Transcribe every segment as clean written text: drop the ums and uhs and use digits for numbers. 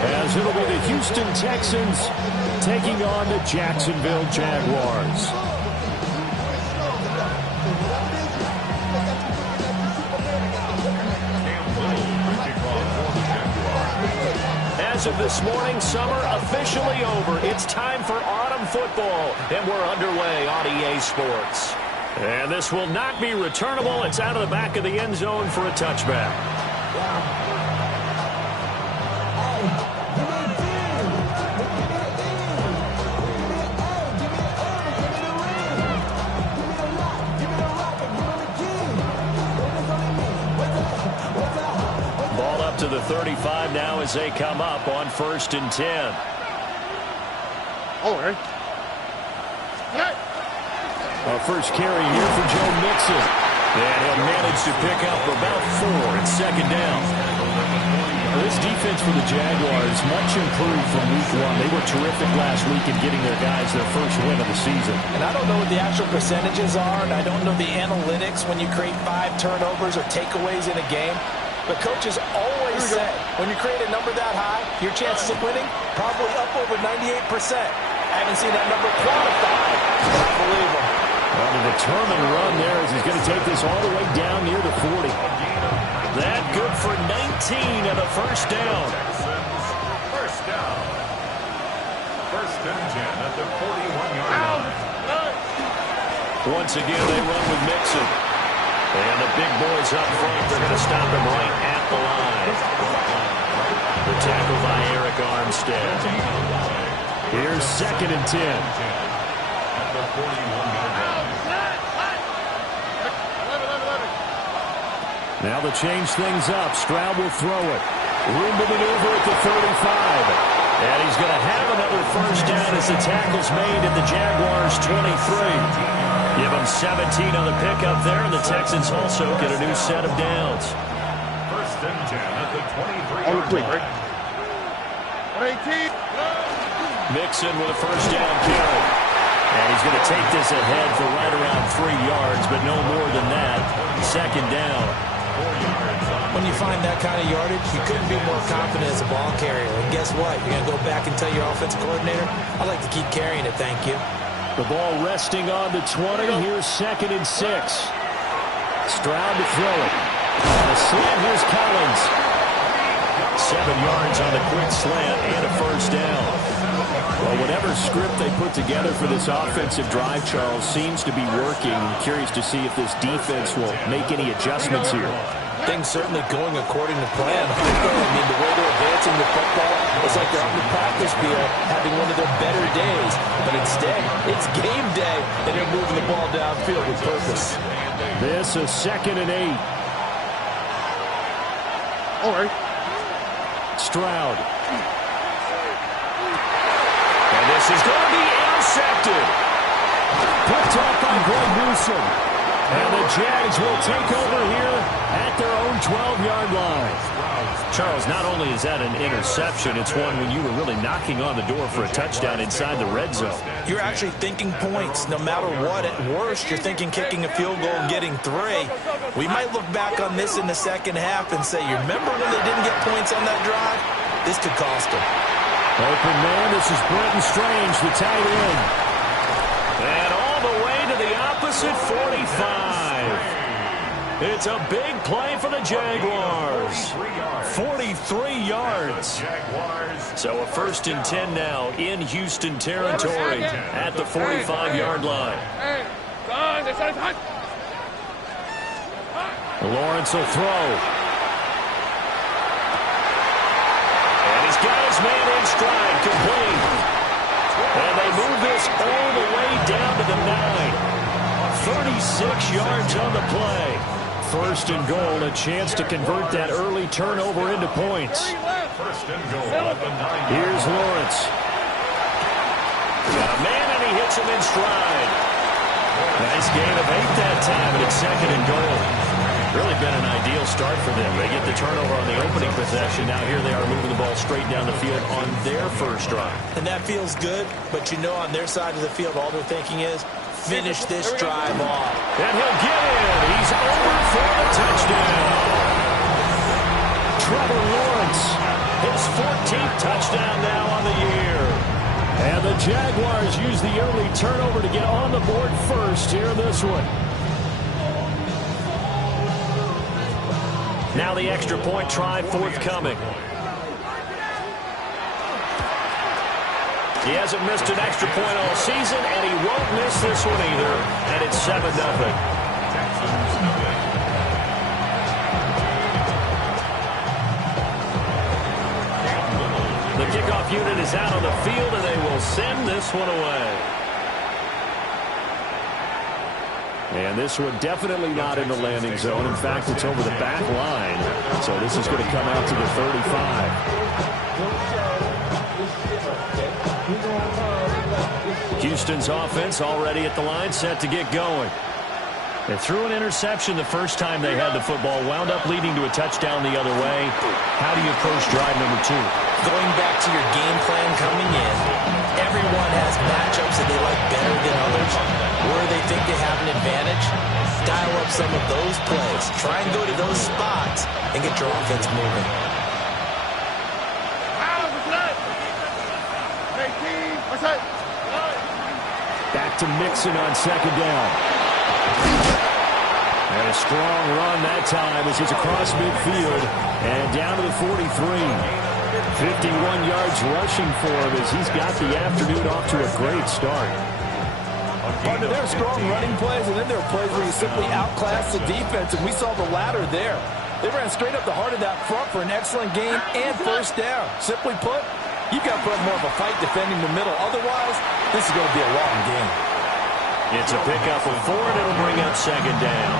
as it'll be the Houston Texans taking on the Jacksonville Jaguars. As of this morning, summer officially over. It's time for autumn football, and we're underway on EA Sports. And this will not be returnable. It's out of the back of the end zone for a touchback. Ball up to the 35 now as they come up on 1st and 10. All right. Our first carry here for Joe Mixon. And he'll manage to pick up about 4 at 2nd down. This defense for the Jaguars much improved from week 1. They were terrific last week in getting their guys their first win of the season. And I don't know what the actual percentages are, and I don't know the analytics when you create 5 turnovers or takeaways in a game. But coaches always say when you create a number that high, your chances of winning probably up over 98%. I haven't seen that number quantified, but I believe them. Well, the determined run there as he's going to take this all the way down near the 40. That good for 19 and a first down. First down. 1st and 10 at the 41-yard line. Once again, they run with Mixon. And the big boys up front, they're going to stop him right at the line. The tackle by Eric Armstead. Here's 2nd and 10. At the 41-yard line. Now to change things up, Stroud will throw it. Room to maneuver at the 35. And he's going to have another first down as the tackle's made at the Jaguars' 23. Give him 17 on the pickup there, and the Texans also get a new set of downs. 1st and 10 at the 23-yard line. 18. Mixon with a first down carry. And he's going to take this ahead for right around 3 yards, but no more than that. 2nd down. When you find that kind of yardage, you couldn't be more confident as a ball carrier. And guess what? You're going to go back and tell your offensive coordinator, I'd like to keep carrying it, thank you. The ball resting on the 20. Here's 2nd and 6. Stroud to throw it. And a slant. Here's Collins. 7 yards on the quick slant and a first down. Well, whatever script they put together for this offensive drive, Charles, seems to be working. Curious to see if this defense will make any adjustments here. Things certainly going according to plan. I mean, the way they're advancing the football, it's like they're on the practice field having one of their better days. But instead, it's game day, and they're moving the ball downfield with purpose. This is 2nd and 8. All right. Stroud. And this is going to be intercepted. Picked off by Greg Newsom. And the Jags will take over here at their own 12-yard line. Charles, not only is that an interception, it's one when you were really knocking on the door for a touchdown inside the red zone. You're actually thinking points. No matter what, at worst, you're thinking kicking a field goal and getting 3. We might look back on this in the second half and say, you remember when they didn't get points on that drive? This could cost them. Open man, this is Brenton Strange, the tight end. And all the way to the opposite 45. It's a big play for the Jaguars. 43 yards. So a 1st and 10 now in Houston territory at the 45-yard line. Lawrence will throw. And he's got his man in stride, complete. And they move this all the way down to the 9. 36 yards on the play. 1st and goal, a chance to convert that early turnover into points. 1st and goal at the 9. Here's Lawrence. Got a man, and he hits him in stride. Nice gain of 8 that time, and it's 2nd and goal. Really been an ideal start for them. They get the turnover on the opening possession. Now here they are moving the ball straight down the field on their first drive. And that feels good, but you know on their side of the field, all they're thinking is, finish this drive off. And he'll get in. He's over for the touchdown. Trevor Lawrence, his 14th touchdown now on the year. And the Jaguars use the early turnover to get on the board first here in this one. Now the extra point try forthcoming. He hasn't missed an extra point all season, and he won't miss this one either. And it's 7-0. The kickoff unit is out on the field, and they will send this one away. And this one definitely not in the landing zone. In fact, it's over the back line. So this is going to come out to the 35. Houston's offense already at the line, set to get going. They threw an interception the first time they had the football, wound up leading to a touchdown the other way. How do you approach drive number 2? Going back to your game plan coming in, everyone has matchups that they like better than others. Where they think they have an advantage, dial up some of those plays. Try and go to those spots and get your offense moving. Back to Mixon on second down. And a strong run that time as he's across midfield and down to the 43. 51 yards rushing for him as he's got the afternoon off to a great start. Partner, there are strong running plays, and then there are plays where you simply outclass the defense, and we saw the latter there. They ran straight up the heart of that front for an excellent game and first down. Simply put, you've got to put up more of a fight defending the middle. Otherwise, this is going to be a long game. It's a pickup of 4, and it'll bring up second down.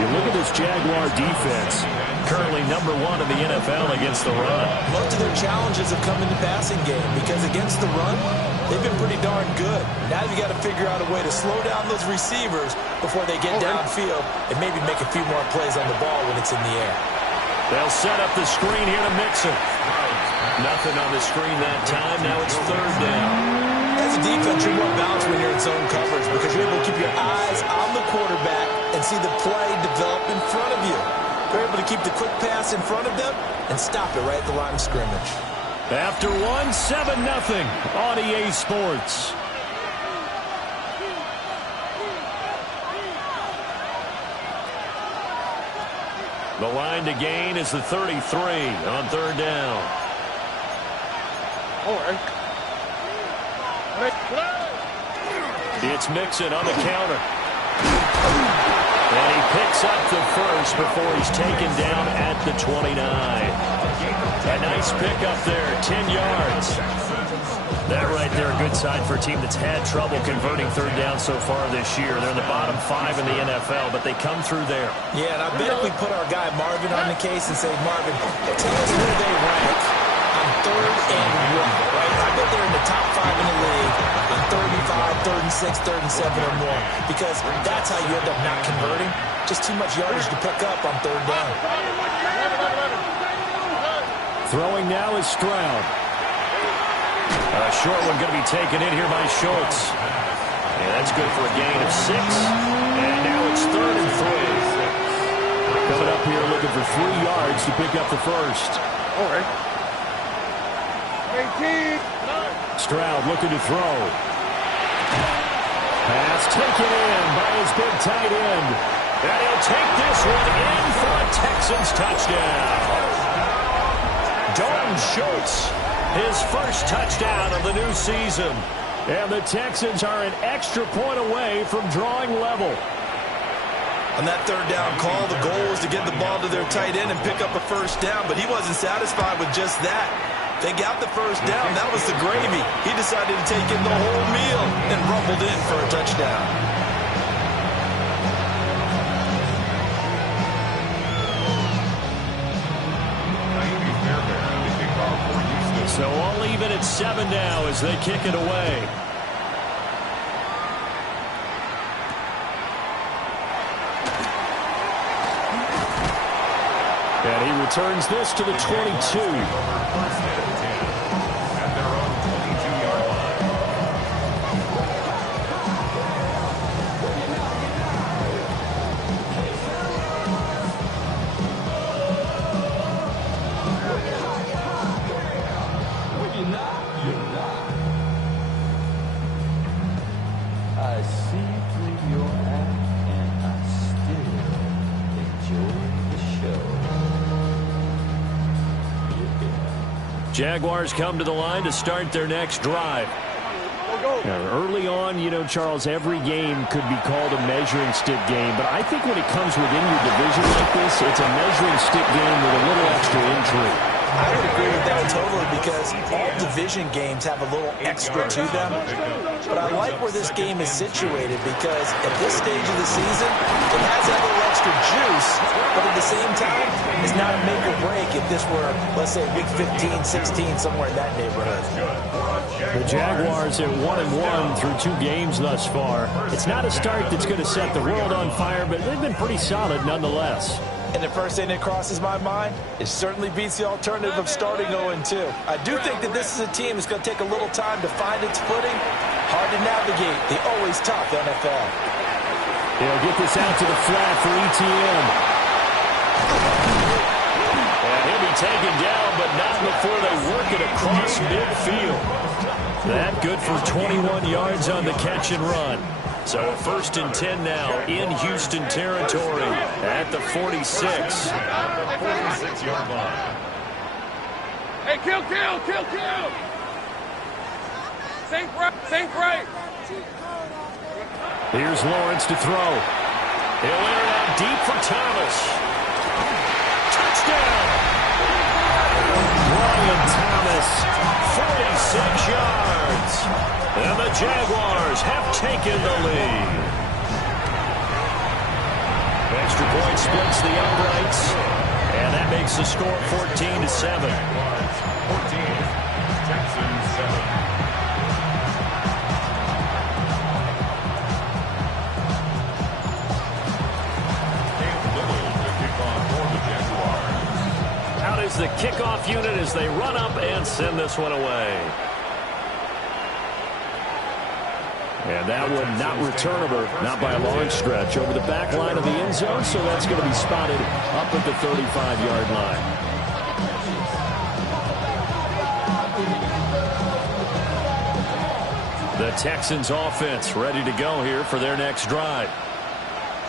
You look at this Jaguar defense, currently number 1 in the NFL against the run. Most of their challenges have come in the passing game because against the run, they've been pretty darn good. Now you got to figure out a way to slow down those receivers before they get downfield and maybe make a few more plays on the ball when it's in the air. They'll set up the screen here to Mixon. Nothing on the screen that time. Now it's third down. As a defense, you're more balanced when you're in zone coverage because you're able to keep your eyes on the quarterback and see the play develop in front of you. You're able to keep the quick pass in front of them and stop it right at the line of scrimmage. After 1, 7-0 on EA Sports. The line to gain is the 33 on third down. It's Mixon on the counter. And he picks up the first before he's taken down at the 29. A nice pickup there, 10 yards. That right there, a good sign for a team that's had trouble converting third down so far this year. They're in the bottom 5 in the NFL, but they come through there. Yeah, and I bet if we put our guy Marvin on the case and say, Marvin, tell us where they rank on 3rd and 1, right? I bet they're in the top 5 in the league on 35, 3rd and 6, 3rd and 7 or more, because that's how you end up not converting. Just too much yardage to pick up on third down. Throwing now is Stroud. A short one going to be taken in here by Schultz. And that's good for a gain of 6. And now it's 3rd and 3. Coming up here looking for 3 yards to pick up the first. All right. 18. Stroud looking to throw. Pass taken in by his big tight end. And he'll take this one in for a Texans touchdown. Dalton Schultz, his first touchdown of the new season. And the Texans are an extra point away from drawing level. On that third down call, the goal was to get the ball to their tight end and pick up a first down, but he wasn't satisfied with just that. They got the first down. That was the gravy. He decided to take in the whole meal and rumbled in for a touchdown. So all even at 7 now as they kick it away. And he returns this to the 22. Jaguars come to the line to start their next drive. Now, early on, you know, Charles, every game could be called a measuring stick game, but I think when it comes within your division like this, it's a measuring stick game with a little extra intrigue. I would agree with that totally because all division games have a little extra to them. But I like where this game is situated because at this stage of the season, it has that little extra juice, but at the same time, it's not a make or break if this were, let's say, week 15, 16, somewhere in that neighborhood. The Jaguars at 1-1 through 2 games thus far. It's not a start that's going to set the world on fire, but they've been pretty solid nonetheless. And the first thing that crosses my mind, it certainly beats the alternative of starting 0-2. I do think that this is a team that's going to take a little time to find its footing. Hard to navigate the always tough NFL. They'll get this out to the flat for ETN. And he'll be taken down, but not before they work it across midfield. That good for 21 yards on the catch and run. So a 1st and 10 now in Houston territory at the 46. 46-yard line. Hey, kill. Safe right. Here's Lawrence to throw. He'll air it out deep for Thomas. Touchdown! Brian Thomas, 46 yards. And the Jaguars have taken the lead. Extra point splits the uprights. And that makes the score 14-7. 14, Texans 7. Out is the kickoff unit as they run up and send this one away. And that one not returnable, not by a long stretch, over the back line of the end zone, so that's going to be spotted up at the 35-yard line. The Texans offense ready to go here for their next drive.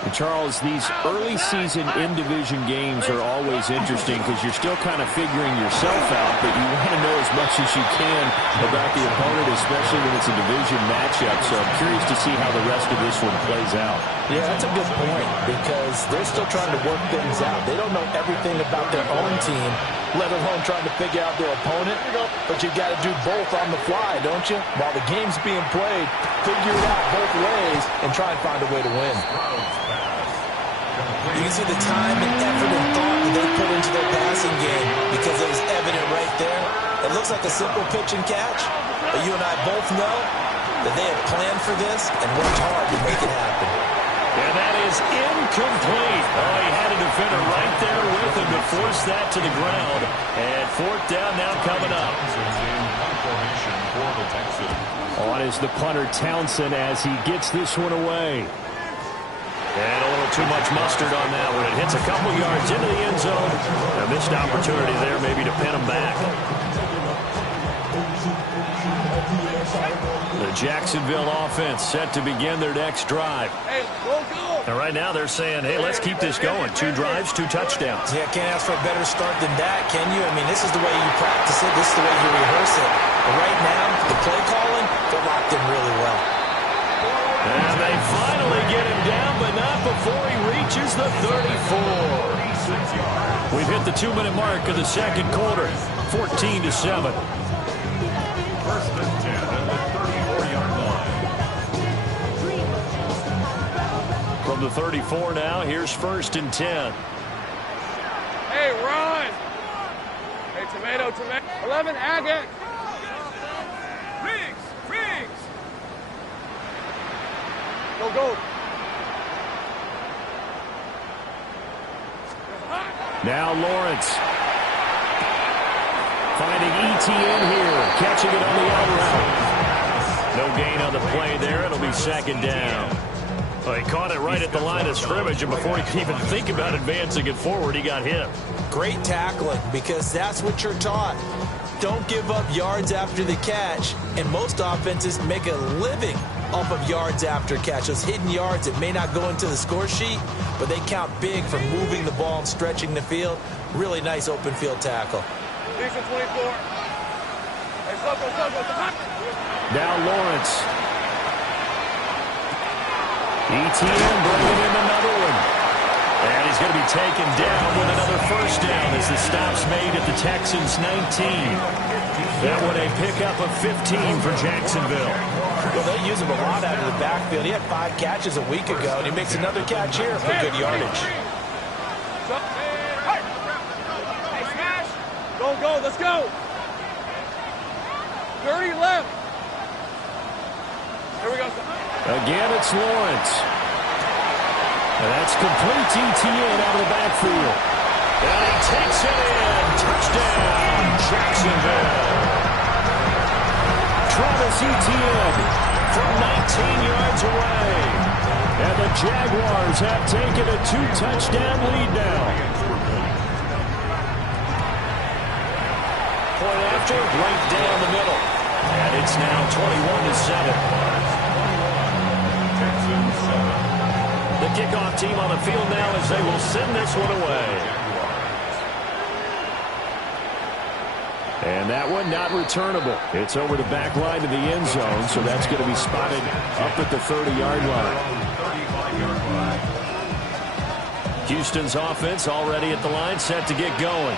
And Charles, these early season in-division games are always interesting because you're still kind of figuring yourself out, but you want to know as much as you can about the opponent, especially when it's a division matchup. So I'm curious to see how the rest of this one plays out. Yeah, that's a good point because they're still trying to work things out. They don't know everything about their own team, let alone trying to figure out their opponent. But you've got to do both on the fly, don't you? While the game's being played, figure it out both ways and try and find a way to win. You can see the time and effort and thought that they put into their passing game because it was evident right there. It looks like a simple pitch and catch, but you and I both know that they had planned for this and worked hard to make it happen. And that is incomplete. Oh, he had a defender right there with him to force that to the ground. And 4th down now coming up. On is the punter Townsend as he gets this one away. And a little too much mustard on that one. It hits a couple yards into the end zone. A missed opportunity there maybe to pin him back. The Jacksonville offense set to begin their next drive. Hey, go. And right now they're saying, hey, let's keep this going. 2 drives, 2 touchdowns. Yeah, can't ask for a better start than that, can you? I mean, this is the way you practice it. This is the way you rehearse it. But right now, the play calling, they're locked in really well. And they finally get him down, but not before he reaches the 34. We've hit the 2-minute mark of the second quarter, 14-7. 1st and 10 at the 34-yard line. From the 34 now, here's 1st and 10. Hey, run. Hey, tomato. 11, Agate. Riggs. Go. Now Lawrence. Finding ETN here. Catching it on the out route. No gain on the play there. It'll be 2nd down. Well, he caught it right at the line of scrimmage, and before he could even think about advancing it forward, he got hit. Great tackling because that's what you're taught. Don't give up yards after the catch, and most offenses make a living off of yards after catch. Those hidden yards that may not go into the score sheet, but they count big for moving the ball and stretching the field. Really nice open field tackle. Lisa 24. Now Lawrence. ETN bringing in another one. And he's going to be taken down with another first down as the stop's made at the Texans' 19. That one a pickup of 15 for Jacksonville. Well, they use him a lot out of the backfield. He had 5 catches a week ago, and he makes another catch here for good yardage. Go, let's go. 30 left. Here we go. Again, it's Lawrence. And that's complete ETN out of the backfield. And he takes it in. Touchdown, Jacksonville. Travis Etienne from 19 yards away. And the Jaguars have taken a 2-touchdown lead now. Point after, right down the middle. And it's now 21-7. The kickoff team on the field now as they will send this one away. And that one not returnable. It's over the back line of the end zone, so that's going to be spotted up at the 30-yard line. Houston's offense already at the line, set to get going.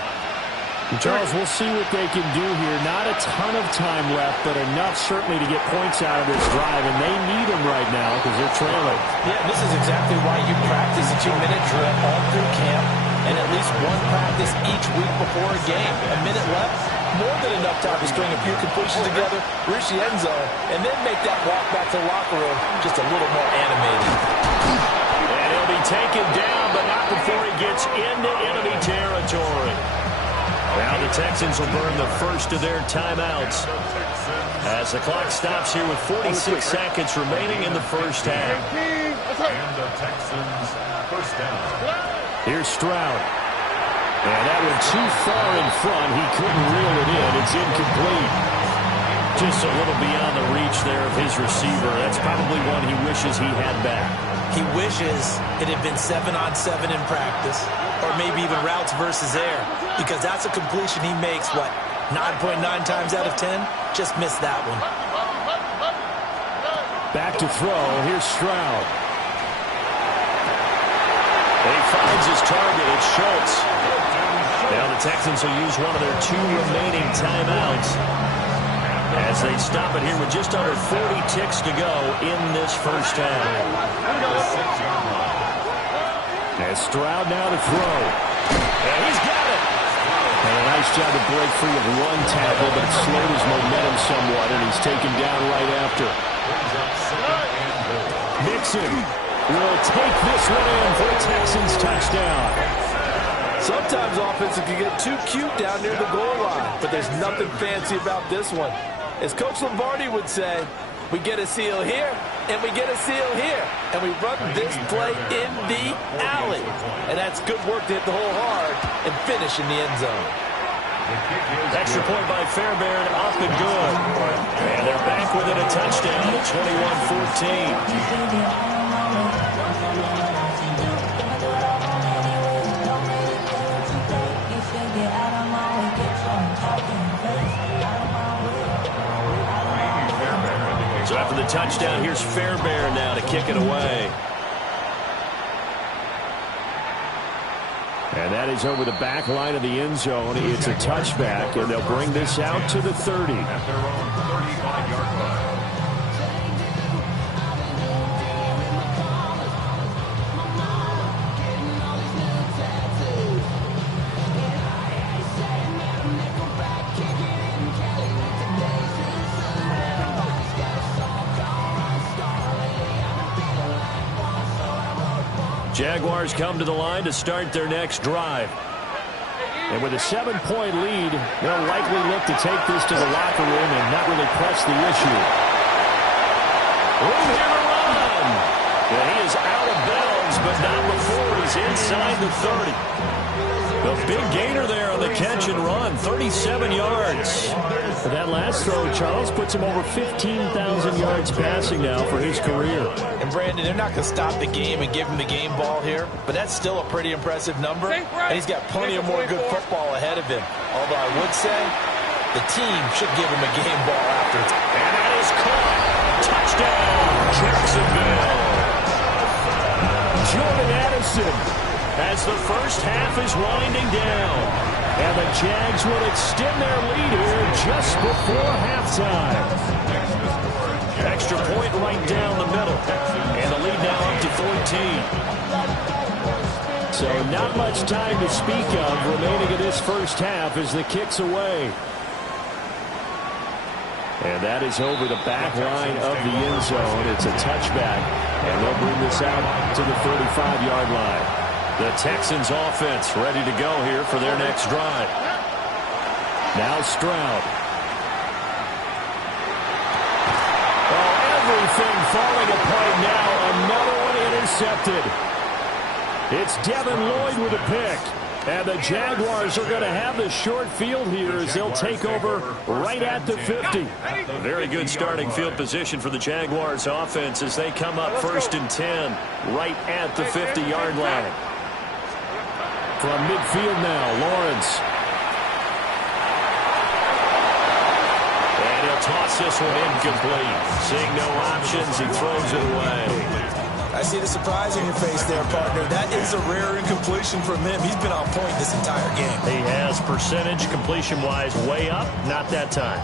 Charles, we'll see what they can do here. Not a ton of time left, but enough certainly to get points out of this drive, and they need them right now because they're trailing. Yeah, this is exactly why you practice a 2-minute drill all through camp and at least one practice each week before a game. A minute left, more than enough time to string a few completions together, reach the end zone, and then make that walk back to the locker room just a little more animated. And he'll be taken down, but not before he gets into enemy territory. Now the Texans will burn the first of their timeouts as the clock stops here with 46 seconds remaining in the first half. And the Texans first down. Here's Stroud. And that one too far in front. He couldn't reel it in. It's incomplete. Just a little beyond the reach there of his receiver. That's probably one he wishes he had back. He wishes it had been 7-on-7 in practice, or maybe even routes versus air, because that's a completion he makes, 9.9 times out of 10? Just missed that one. Back to throw. Here's Stroud. And he finds his target. It's Schultz. Now the Texans will use one of their 2 remaining timeouts as they stop it here with just under 40 ticks to go in this first half. And Stroud now to throw. And he's got it. And a nice job to break free of one tackle, but it slowed his momentum somewhat, and he's taken down right after. Mixon will take this one in for a Texans touchdown. Sometimes offenses can get too cute down near the goal line, but there's nothing fancy about this one. As Coach Lombardi would say, we get a seal here, and we get a seal here, and we run this play in the alley. And that's good work to hit the hole hard and finish in the end zone. Extra point by Fairbairn, up and good. And they're back within a touchdown at 21-14. So after the touchdown, here's Fairbairn now to kick it away. And that is over the back line of the end zone. It's a touchback, and they'll bring this out to the 30. At their own 35-yard line. Jaguars come to the line to start their next drive. And with a 7-point lead, they'll likely look to take this to the locker room and not really press the issue. Room here to run. And he is out of bounds, but not before he's inside the 30. The big gainer there on the catch and run, 37 yards. For that last throw, Charles puts him over 15,000 yards passing now for his career. And Brandon, they're not going to stop the game and give him the game ball here, but that's still a pretty impressive number. And he's got plenty of more good football ahead of him. Although I would say the team should give him a game ball after. And that is caught. Touchdown, Jacksonville. Jordan Addison as the first half is winding down. And the Jags will extend their lead here just before halftime. Extra point right down the middle. And the lead now up to 14. So not much time to speak of remaining in this first half as the kick's away. And that is over the back line of the end zone. It's a touchback. And they'll bring this out to the 35-yard line. The Texans offense ready to go here for their next drive. Now Stroud. Oh, everything falling apart now. Another one intercepted. It's Devin Lloyd with a pick. And the Jaguars are going to have the short field here as they'll take over right at the 50. Very good starting field position for the Jaguars offense as they come up 1st and 10 right at the 50-yard line. From midfield now, Lawrence. And he'll toss this one incomplete. Seeing no options, he throws it away. I see the surprise in your face there, partner. That is a rare incompletion from him. He's been on point this entire game. He has percentage completion-wise way up, not that time.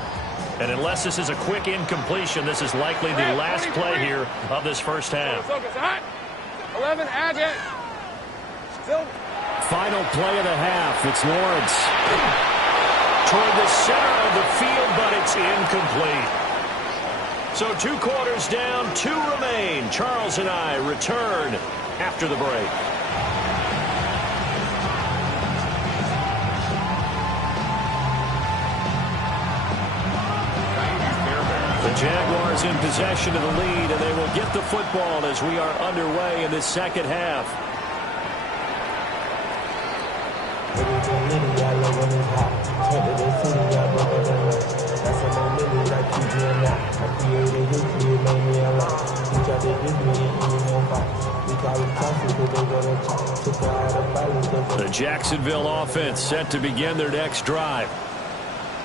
And unless this is a quick incompletion, this is likely the last play here of this first half. 11, add it. Still. Final play of the half. It's Lawrence. Toward the center of the field, but it's incomplete. So 2 quarters down, 2 remain. Charles and I return after the break. The Jaguars in possession of the lead, and they will get the football as we are underway in this second half. The Jacksonville offense set to begin their next drive.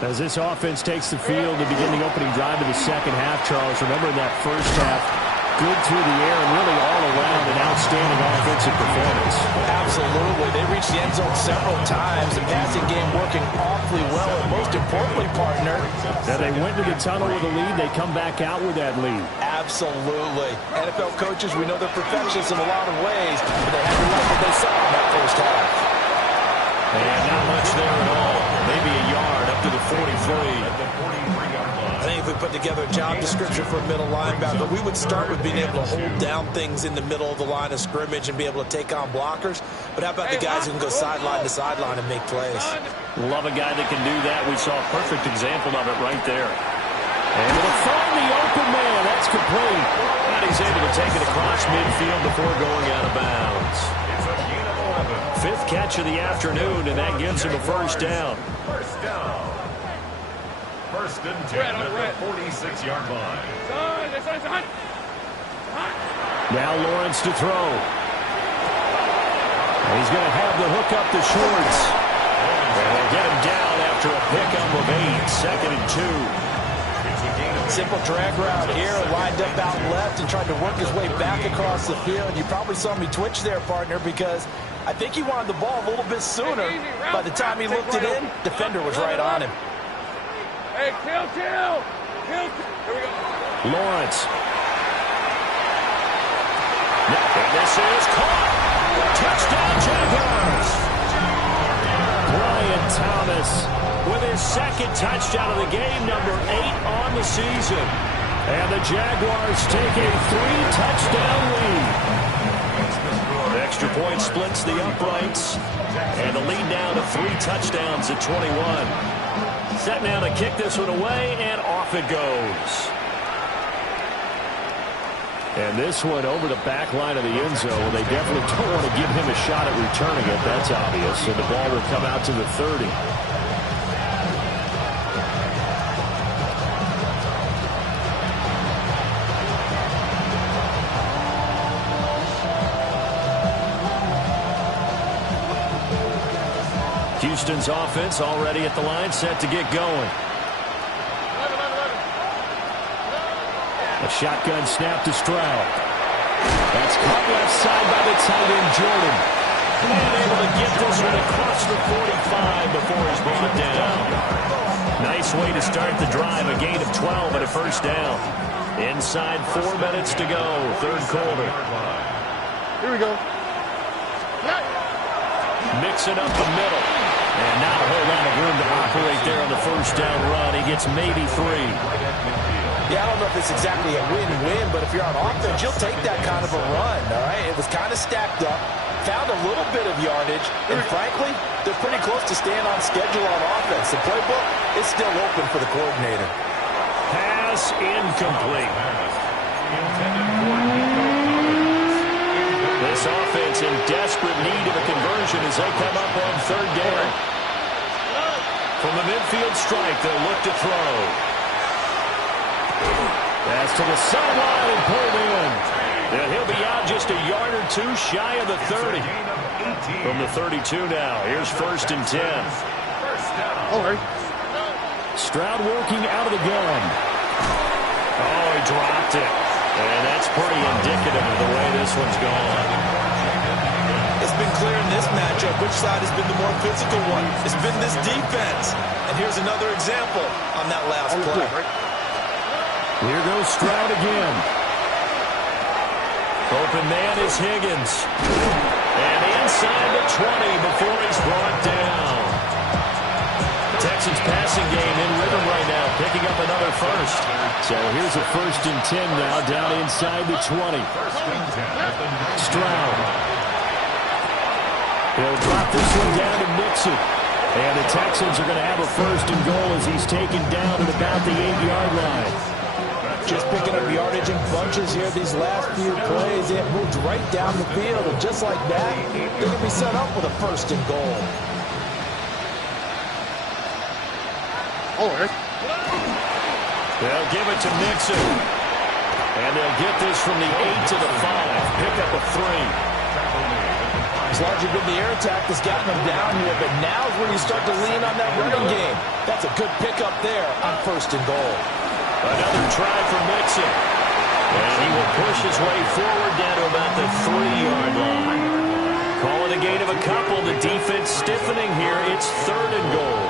As this offense takes the field to begin the opening drive of the second half, Charles, remember in that first half, good through the air and really all around an outstanding offensive performance. Absolutely. They reached the end zone several times. The passing game working awfully well. And most importantly, partner, now they went to the tunnel with a lead. They come back out with that lead. Absolutely. NFL coaches, we know they're perfectionists in a lot of ways, but they had to like what they saw in that first half. And not much there at all. Maybe a yard up to the 43. I think if we put together a job description for a middle linebacker, we would start with being able to hold down things in the middle of the line of scrimmage and be able to take on blockers. But how about the guys who can go sideline to sideline and make plays? Love a guy that can do that. We saw a perfect example of it right there. And it'll find the open man. That's complete. And he's able to take it across midfield before going out of bounds. 5th catch of the afternoon, and that gives him a first down. First down. 1st and 10 at the 46-yard line. Now Lawrence to throw. And he's going to have the hook up to Schwartz. And they'll get him down after a pickup of 8. 2nd and 2. Simple drag route here, lined up out left and tried to work his way back across the field. You probably saw me twitch there, partner, because I think he wanted the ball a little bit sooner. By the time he looked it in, defender was right on him. Hey, kill. Here we go. Lawrence. And this is caught. Touchdown, Jaguars. Brian Thomas with his 2nd touchdown of the game, number 8 on the season. And the Jaguars take a 3-touchdown lead. The extra point splits the uprights. And the lead now to 3 touchdowns at 21. Set now to kick this one away, and off it goes. And this one over the back line of the end zone. They definitely don't want to give him a shot at returning it. That's obvious. So the ball will come out to the 30. Houston's offense already at the line, set to get going. A shotgun snap to Stroud. That's caught left side by the tight end, Jordan. And able to get this one across the 45 before he's brought down. Nice way to start the drive. A gain of 12 and a first down. Inside 4 minutes to go, third quarter. Here we go. Mixing up the middle. And not a whole lot of room to operate there on the first down run. He gets maybe 3. Yeah, I don't know if it's exactly a win-win, but if you're on offense, you'll take that kind of a run, all right? It was kind of stacked up, found a little bit of yardage, and frankly, they're pretty close to staying on schedule on offense. The playbook is still open for the coordinator. Pass incomplete. This offense in desperate need of a conversion as they come up on third down. From the midfield strike, they'll look to throw. Pass to the sideline and pulled in. And he'll be out just a yard or two shy of the 30. From the 32 now, here's first and 10. All right. Stroud working out of the gun. Oh, he dropped it. And that's pretty indicative of the way this one's gone. It's been clear in this matchup which side has been the more physical one. It's been this defense. And here's another example on that last play. Here goes Stroud again. Open man is Higgins. And inside the 20 before he's brought down. Texans passing game in rhythm right now, picking up another first. So here's a first and 10 now, down inside the 20. Stroud. He'll drop this one down to Mixon. And the Texans are going to have a first and goal as he's taken down at about the 8-yard line. Just picking up yardage in bunches here these last few plays. They have moved right down the field, and just like that, they're going to be set up with a first and goal. All right. They'll give it to Mixon. And they'll get this from the 8 to the 5. Pick up a 3. It's largely been the air attack that's gotten them down here, but now is where you start to lean on that running game. That's a good pickup there on first and goal. Another try for Mixon. And he will push his way forward down to about the 3-yard line. Call it a gain of a couple. The defense stiffening here. It's third and goal.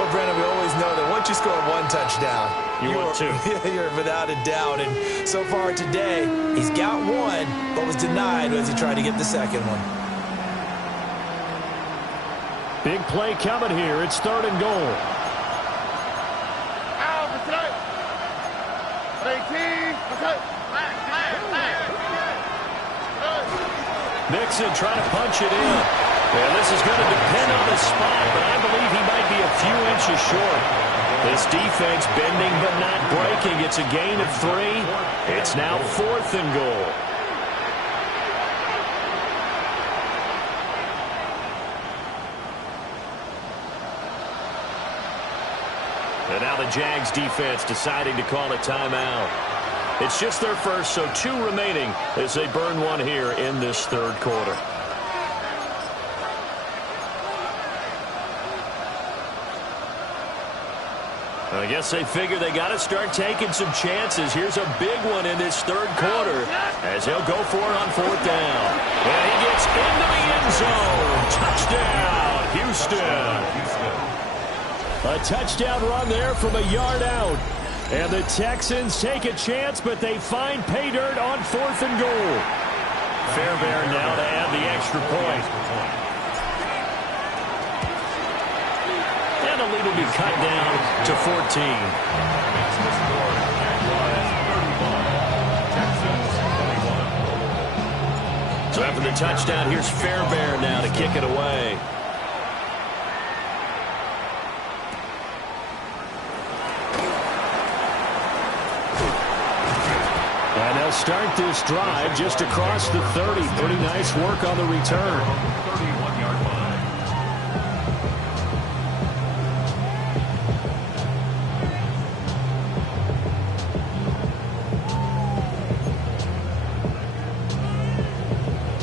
Well, Brandon, we always know that once you score one touchdown, you want two. You're without a doubt. And so far today, he's got one, but was denied as he tried to get the second one. Big play coming here. It's third and goal. Mixon trying to punch it in. And this is going to depend on the spot, but I believe he might be a few inches short. This defense bending but not breaking. It's a gain of 3. It's now fourth and goal. And now the Jags defense deciding to call a timeout. It's just their first, so 2 remaining as they burn one here in this third quarter. I guess they figure they got to start taking some chances. Here's a big one in this third quarter as he'll go for it on fourth down. And he gets into the end zone. Touchdown, Houston. A touchdown run there from a yard out. And the Texans take a chance, but they find pay dirt on fourth and goal. Fairbairn now to add the extra point. And the lead will be cut down to 14. So after the touchdown, here's Fairbairn now to kick it away. And they'll start this drive just across the 30. Pretty nice work on the return. 31-yard line.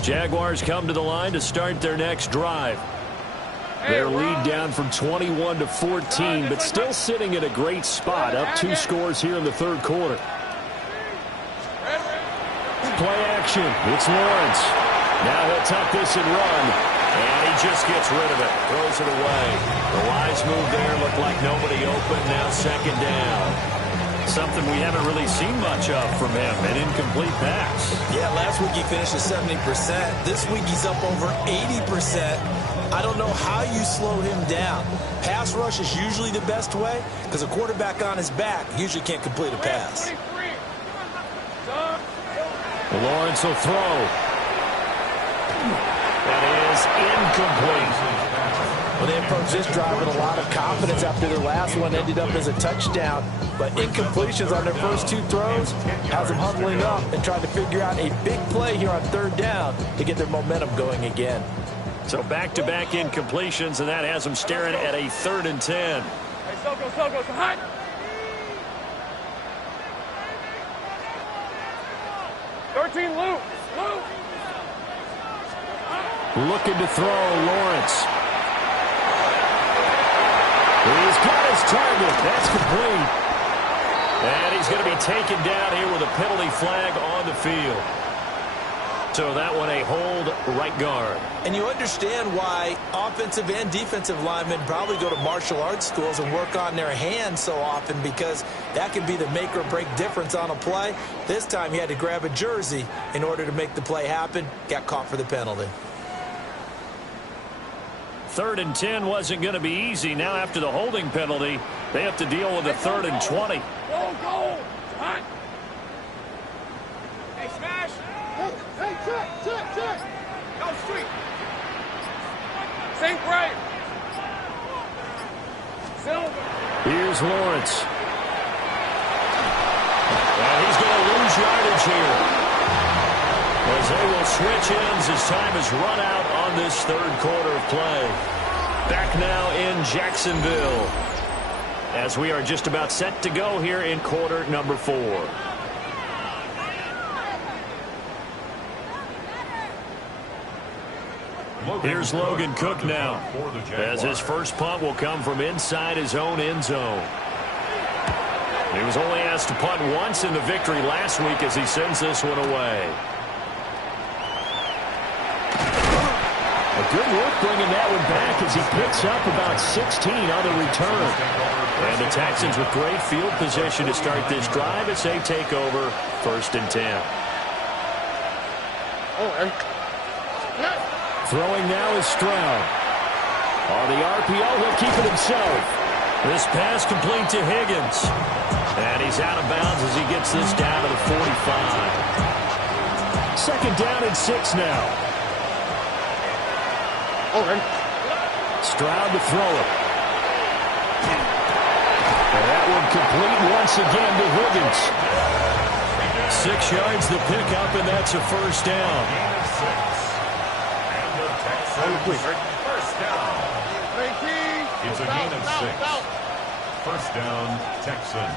Jaguars come to the line to start their next drive. Their lead down from 21 to 14, but still sitting in a great spot, up 2 scores here in the third quarter. play action. It's Lawrence. Now he'll tuck this and run. And he just gets rid of it. Throws it away. The wise move there. Looked like nobody open. Now second down. Something we haven't really seen much of from him. An incomplete pass. Yeah, last week he finished at 70%. This week he's up over 80%. I don't know how you slow him down. Pass rush is usually the best way because a quarterback on his back usually can't complete a pass. Lawrence will throw. That is incomplete. Well, they approached this drive with a lot of confidence after their last one ended up as a touchdown. But incompletions on their first two throws has them huddling up and trying to figure out a big play here on third down to get their momentum going again. So back-to-back incompletions, and that has them staring at a 3rd and 10. Hey, so hot. Luke. Looking to throw, Lawrence. He's got his target. That's complete. And he's going to be taken down here with a penalty flag on the field. So that one a hold right guard. And you understand why offensive and defensive linemen probably go to martial arts schools and work on their hands so often, because that can be the make or break difference on a play. This time he had to grab a jersey in order to make the play happen. Got caught for the penalty. 3rd and 10 wasn't going to be easy. Now after the holding penalty, they have to deal with a 3rd and 20. Go. Hot. Hey, smash. Hey, check. Go street. Sink right. Silver. Here's Lawrence. And he's going to lose yardage here, as they will switch ends as time is run out on this 3rd quarter of play. Back now in Jacksonville, as we are just about set to go here in quarter number 4. Here's Logan Cook now, as his first punt will come from inside his own end zone. He was only asked to punt once in the victory last week as he sends this one away. Good work bringing that one back as he picks up about 16 on the return. And the Texans with great field position to start this drive as they take over 1st and 10. Throwing now is Stroud. On the RPO, he'll keep it himself. This pass complete to Higgins. And he's out of bounds as he gets this down to the 45. 2nd down and 6 now. Stroud to throw it. And that one complete once again to Higgins. 6 yards the pickup, and that's a 1st down. First down. It's a gain of 6. 1st down, Texans.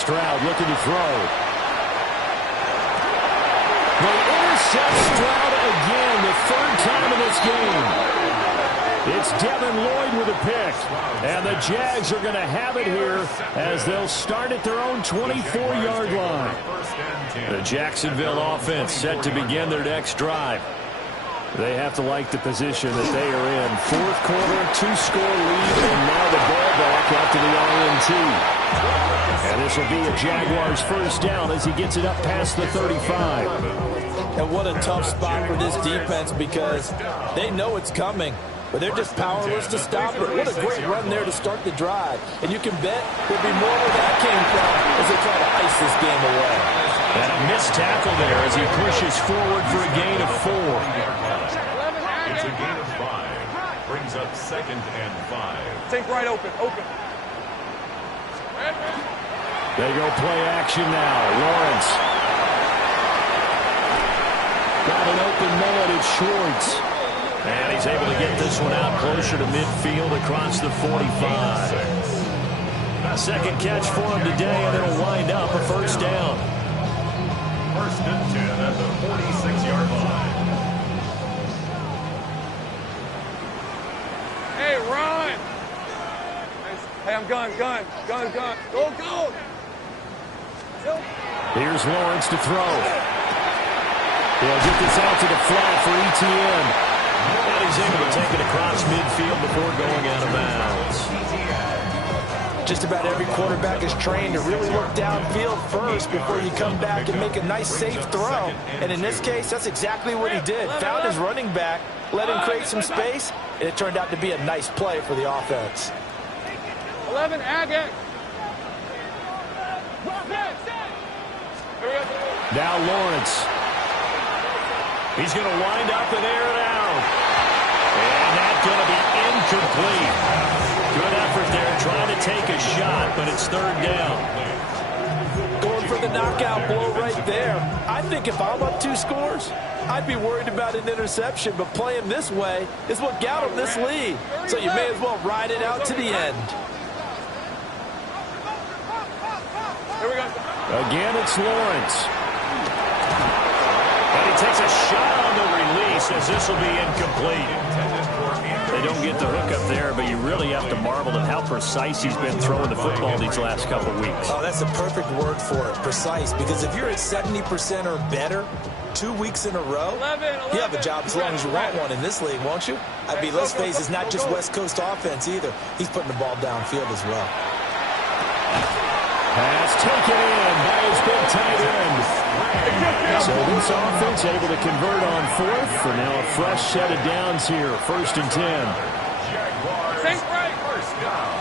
Stroud looking to throw. They intercept Stroud again, the 3rd time in this game. It's Devin Lloyd with a pick. And the Jags are going to have it here as they'll start at their own 24-yard line. The Jacksonville offense set to begin their next drive. They have to like the position that they are in. 4th quarter, 2-score lead, and now the ball back after the INT. And this will be a Jaguars 1st down as he gets it up past the 35. And what a tough spot for this defense, because they know it's coming, but they're just powerless to stop it. What a great run there to start the drive. And you can bet there'll be more where that came from as they try to ice this game away. And a missed tackle there as he pushes forward for a gain of 4. It's a gain of 5. Brings up 2nd and 5. Sink right open. They go play action now. Lawrence. Got an open man. It's Schwartz. And he's able to get this one out closer to midfield across the 45. A 2nd catch for him today, and it'll wind up a 1st down. 1st and 10 at the 46-yard line. Hey, run. Hey, I'm gun. Go. Here's Lawrence to throw. He'll get this out to the flat for ETN. And he's able to take it across midfield before going out of bounds. Just about every quarterback is trained to really look downfield first before you come back and make a nice, safe throw. And in this case, that's exactly what he did. Found his running back, let him create some space, and it turned out to be a nice play for the offense. 11, Agate. Now Lawrence. He's going to wind up and air it out. And that's going to be incomplete. Good effort there trying to take a shot, but it's third down. Going for the knockout blow right there. I think if I'm up 2 scores, I'd be worried about an interception, but playing this way is what got him this lead. So you may as well ride it out to the end. Here we go. Again, it's Lawrence. And he takes a shot on the release as this will be incomplete. They don't get the hook up there, but you really have to marvel at how precise he's been throwing the football these last couple weeks. Oh, that's a perfect word for it, precise, because if you're at 70% or better 2 weeks in a row, you have a job as long as you want one in this league, won't you? Let's face it, it's not just West Coast offense either. He's putting the ball downfield as well. Pass taken in by his big tight end. So this offense able to convert on fourth for now a fresh set of downs here. 1st and 10. Think right. First down.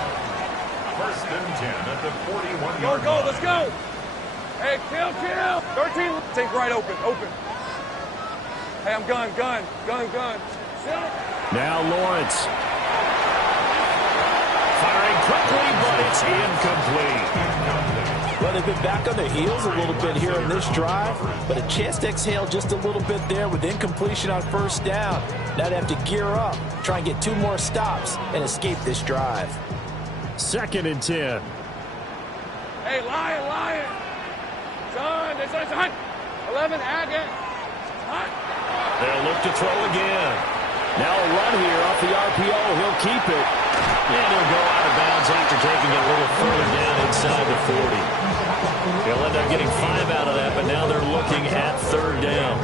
1st and 10 at the 41-yard Go, line. let's go. Hey, kill. 13. Think right, open. Hey, I'm gun. Now Lawrence. Firing quickly, but it's incomplete. Well, they've been back on their heels a little bit here in this drive, but a chance to exhale just a little bit there with incompletion on 1st down. Now they have to gear up, try and get 2 more stops, and escape this drive. 2nd and 10. Hey, Lion. Son, it's hunt. 11, Agate. Hunt. They'll look to throw again. Now a run here off the RPO. He'll keep it. And he'll go out of bounds after taking it a little further down inside the 40. He'll end up getting 5 out of that, but now they're looking at 3rd down.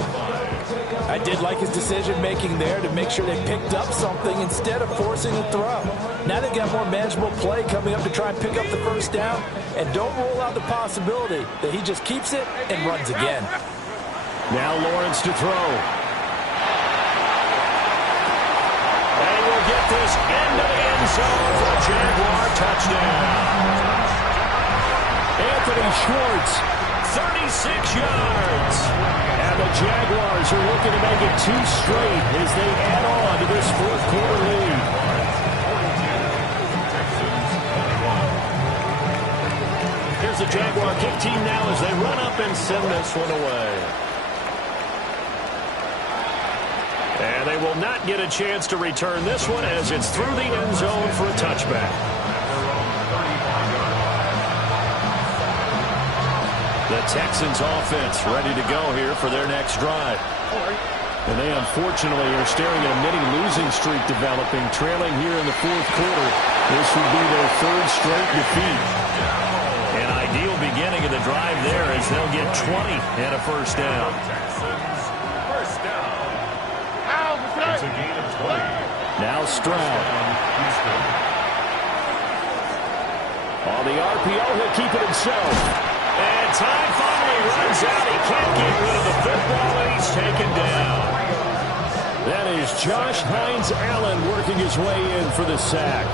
I did like his decision-making there to make sure they picked up something instead of forcing a throw. Now they've got more manageable play coming up to try and pick up the 1st down, and don't rule out the possibility that he just keeps it and runs again. Now Lawrence to throw. And we'll get this into the end zone for a Jaguar touchdown. Anthony Schwartz, 36 yards. And the Jaguars are looking to make it 2 straight as they add on to this 4th quarter lead. Here's the Jaguar kick team now as they run up and send this one away. And they will not get a chance to return this one as it's through the end zone for a touchback. The Texans offense ready to go here for their next drive. And they unfortunately are staring at a mini losing streak developing, trailing here in the 4th quarter. This would be their 3rd straight defeat. An ideal beginning of the drive there as they'll get 20 and a 1st down. First down. It's a gain of 20. Now Stroud. On the RPO, he'll keep it himself. And time finally runs out. He can't get rid of the football, and he's taken down. That is Josh Hines Allen working his way in for the sack.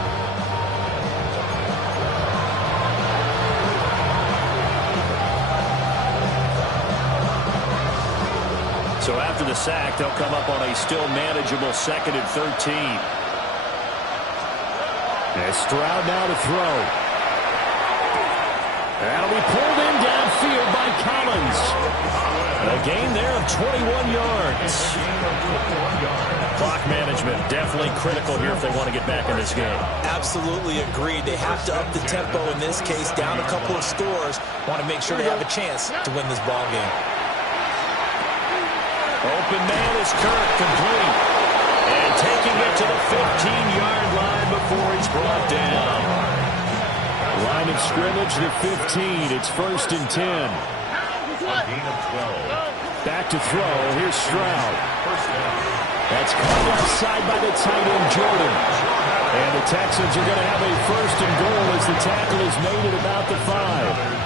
So after the sack, they'll come up on a still manageable 2nd and 13. And Stroud now to throw. That'll be pulled in downfield by Collins. A gain there of 21 yards. Clock management definitely critical here if they want to get back in this game. Absolutely agreed. They have to up the tempo in this case, down a couple of scores. Want to make sure they have a chance to win this ball game. Open man is Kirk, complete. And taking it to the 15-yard line before he's brought down. Line of scrimmage, the 15. It's 1st and 10. A gain of 12. Back to throw. Here's Stroud. That's caught outside by the tight end, Jordan. And the Texans are going to have a first and goal as the tackle is made at about the 5.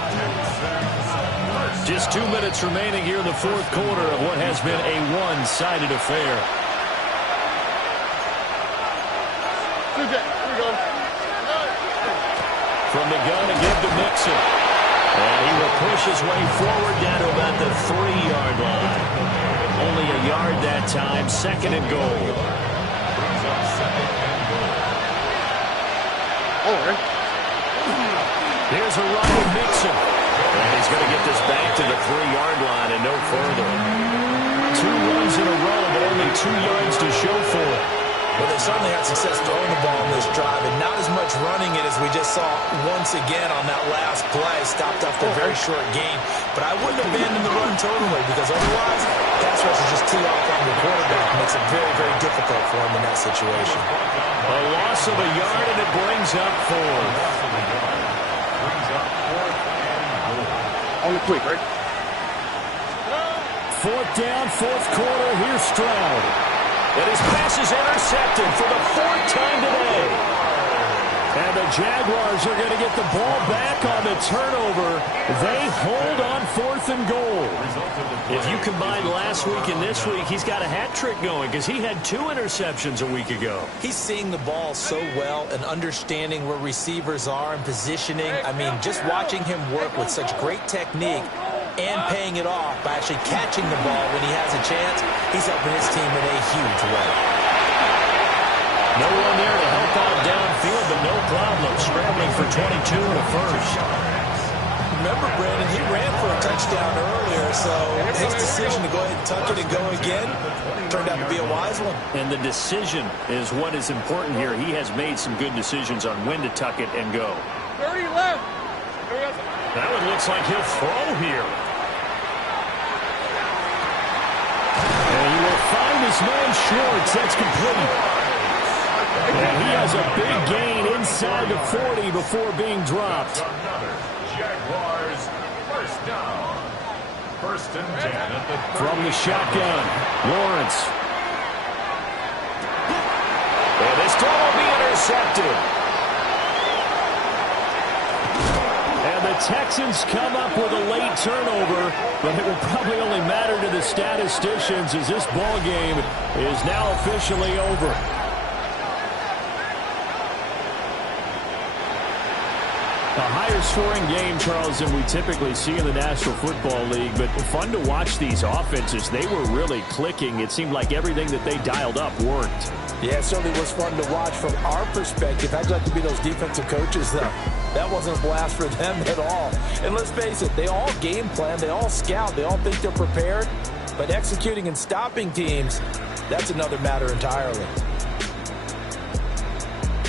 Just 2 minutes remaining here in the fourth quarter of what has been a one-sided affair. From the gun again to Mixon. And he will push his way forward down to about the 3-yard line. Only a yard that time, second and goal. Here's a run with Mixon. And he's going to get this back to the 3-yard line and no further. 2 runs in a row, but only 2 yards to show for it. Well, they certainly had success throwing the ball in this drive, and not as much running it as we just saw once again on that last play. Stopped after a very short gain. But I wouldn't abandon the run totally, because otherwise, pass rush is just tee off on the quarterback. Makes it very, very difficult for him in that situation. A loss of a yard, and it brings up 4. On the quick, right? 4th down, fourth quarter. Here's Stroud. And his pass is intercepted for the 4th time today. And the Jaguars are going to get the ball back on the turnover. They hold on 4th and goal. If you combine last week and this week, he's got a hat trick going because he had 2 interceptions a week ago. He's seeing the ball so well and understanding where receivers are and positioning. I mean, just watching him work with such great technique and paying it off by actually catching the ball when he has a chance, he's helping his team in a huge way. No one there to help out downfield, but no problem. Scrambling for 22 and a first. Remember, Brandon, he ran for a touchdown earlier, so his decision to go ahead and tuck it and go again turned out to be a wise one. And the decision is what is important here. He has made some good decisions on when to tuck it and go. 30 left. That one looks like he'll throw here. And he will find his man Schwartz. That's complete. And he has a big gain inside the 40 before being dropped. Jaguars, first down. 1st and 10 at the 30. From the shotgun, Lawrence. And this throw will be intercepted. And the Texans come up with a late turnover, but it will probably only matter to the statisticians as this ball game is now officially over. A higher-scoring game, Charles, than we typically see in the National Football League, but fun to watch these offenses. They were really clicking. It seemed like everything that they dialed up worked. Yeah, it certainly was fun to watch from our perspective. I'd like to be those defensive coaches, though. That wasn't a blast for them at all. And let's face it, they all game plan, they all scout, they all think they're prepared. But executing and stopping teams, that's another matter entirely.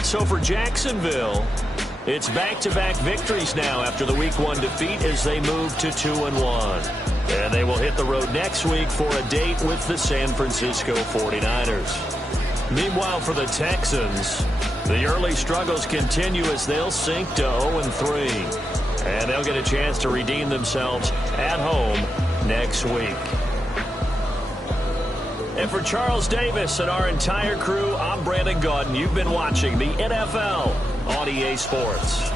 So for Jacksonville, it's back-to-back victories now after the Week 1 defeat as they move to 2-1. And they will hit the road next week for a date with the San Francisco 49ers. Meanwhile, for the Texans, the early struggles continue as they'll sink to 0-3. And they'll get a chance to redeem themselves at home next week. And for Charles Davis and our entire crew, I'm Brandon Gaudin. You've been watching the NFL on EA Sports.